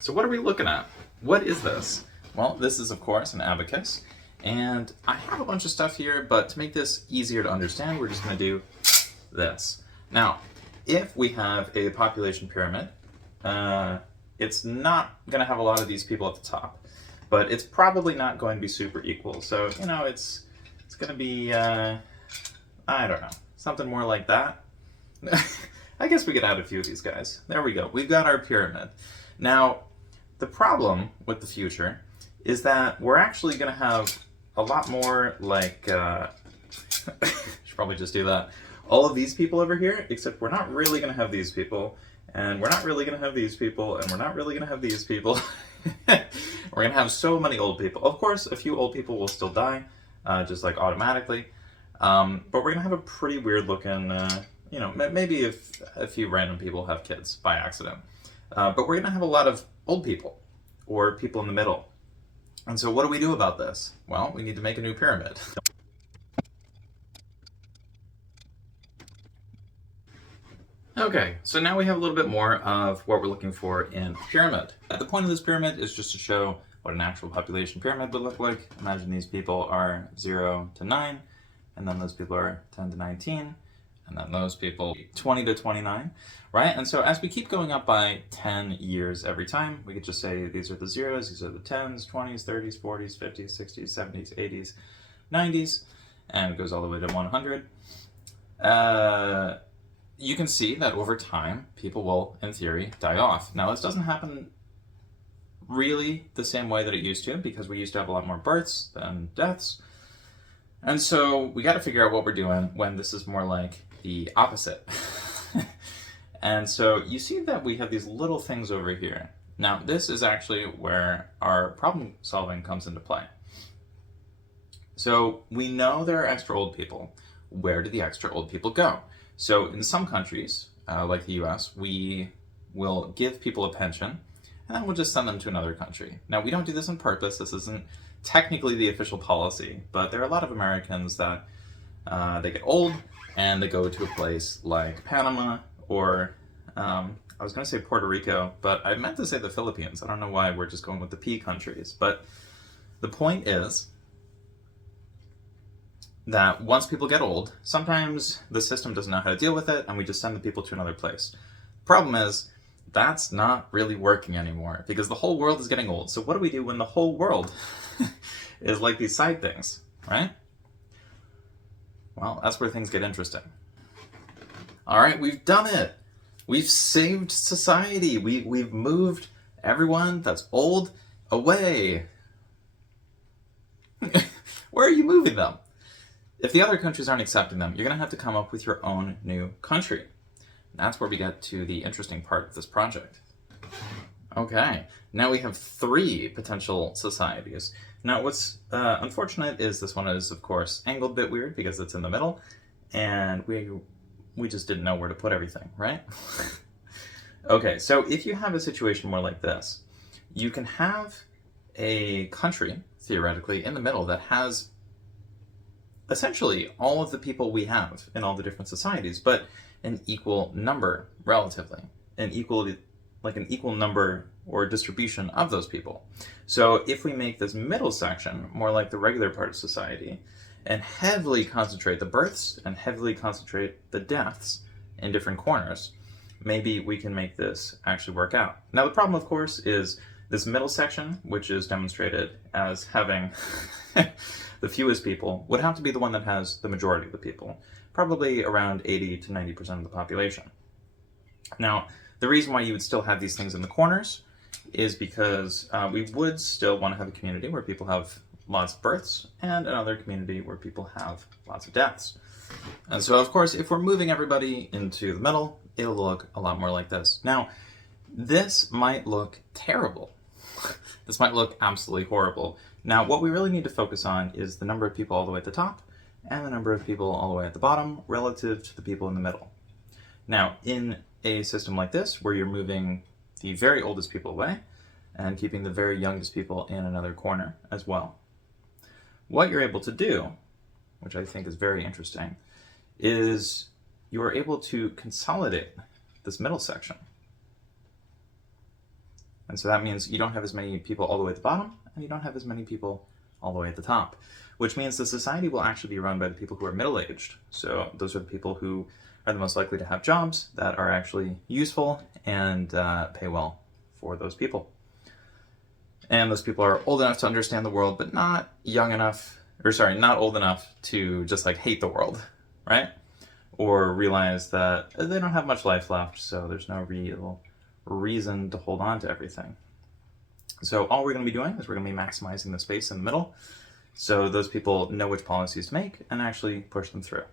So what are we looking at? What is this? Well, this is of course an abacus, and I have a bunch of stuff here, but to make this easier to understand, we're just going to do this. Now, if we have a population pyramid, it's not going to have a lot of these people at the top, but it's probably not going to be super equal. So, you know, it's going to be, I don't know, something more like that. I guess we could add a few of these guys. There we go. We've got our pyramid. Now, the problem with the future is that we're actually going to have a lot more like, should probably just do that. All of these people over here, except we're not really going to have these people, and we're not really going to have these people, and we're not really going to have these people. We're going to have so many old people. Of course, a few old people will still die, just like automatically. But we're going to have a pretty weird looking, you know, maybe if a few random people have kids by accident. But we're going to have a lot of old people, or people in the middle. And so what do we do about this? Well, we need to make a new pyramid. Okay, so now we have a little bit more of what we're looking for in a pyramid. The point of this pyramid is just to show what an actual population pyramid would look like. Imagine these people are 0 to 9, and then those people are 10 to 19, and then those people 20 to 29, right? And so as we keep going up by 10 years every time, we could just say these are the zeros, these are the 10s, 20s, 30s, 40s, 50s, 60s, 70s, 80s, 90s, and it goes all the way to 100. You can see that over time, people will, in theory, die off. Now, this doesn't happen really the same way that it used to, because we used to have a lot more births than deaths. And so we got to figure out what we're doing when this is more like the opposite. And so you see that we have these little things over here. Now, this is actually where our problem solving comes into play. So we know there are extra old people. Where do the extra old people go? So in some countries, like the US, we will give people a pension, and then we'll just send them to another country. Now, we don't do this on purpose. This isn't technically the official policy, but there are a lot of Americans that they get old, and they go to a place like Panama, or I was going to say Puerto Rico, but I meant to say the Philippines. I don't know why we're just going with the P countries. But the point is that once people get old, sometimes the system doesn't know how to deal with it, and we just send the people to another place. Problem is, that's not really working anymore, because the whole world is getting old. So what do we do when the whole world is like these side things, right? Well, that's where things get interesting. All right, we've done it. We've saved society. We've moved everyone that's old away. Where are you moving them? If the other countries aren't accepting them, you're going to have to come up with your own new country. And that's where we get to the interesting part of this project. Okay, now we have 3 potential societies. Now what's unfortunate is this one is, of course, angled a bit weird because it's in the middle, and we just didn't know where to put everything, right? Okay, so if you have a situation more like this, you can have a country, theoretically, in the middle that has essentially all of the people we have in all the different societies, but an equal number, relatively. An equal number or distribution of those people. So if we make this middle section more like the regular part of society, and heavily concentrate the births and heavily concentrate the deaths in different corners, maybe we can make this actually work out. Now the problem, of course, is this middle section, which is demonstrated as having the fewest people, would have to be the one that has the majority of the people, probably around 80 to 90% of the population. Now, the reason why you would still have these things in the corners is because we would still want to have a community where people have lots of births, and another community where people have lots of deaths. And so, of course, if we're moving everybody into the middle, it'll look a lot more like this. Now, this might look terrible. This might look absolutely horrible. Now, what we really need to focus on is the number of people all the way at the top and the number of people all the way at the bottom relative to the people in the middle. Now, in a system like this, where you're moving the very oldest people away and keeping the very youngest people in another corner as well, what you're able to do, which I think is very interesting, is you're able to consolidate this middle section. And so that means you don't have as many people all the way at the bottom, and you don't have as many people all the way at the top, which means the society will actually be run by the people who are middle-aged. So those are the people who are the most likely to have jobs that are actually useful and pay well for those people. And those people are old enough to understand the world, but not young enough, or sorry, not old enough to just like hate the world, right? Or realize that they don't have much life left, so there's no real reason to hold on to everything. So all we're going to be doing is we're going to be maximizing the space in the middle, so those people know which policies to make and actually push them through.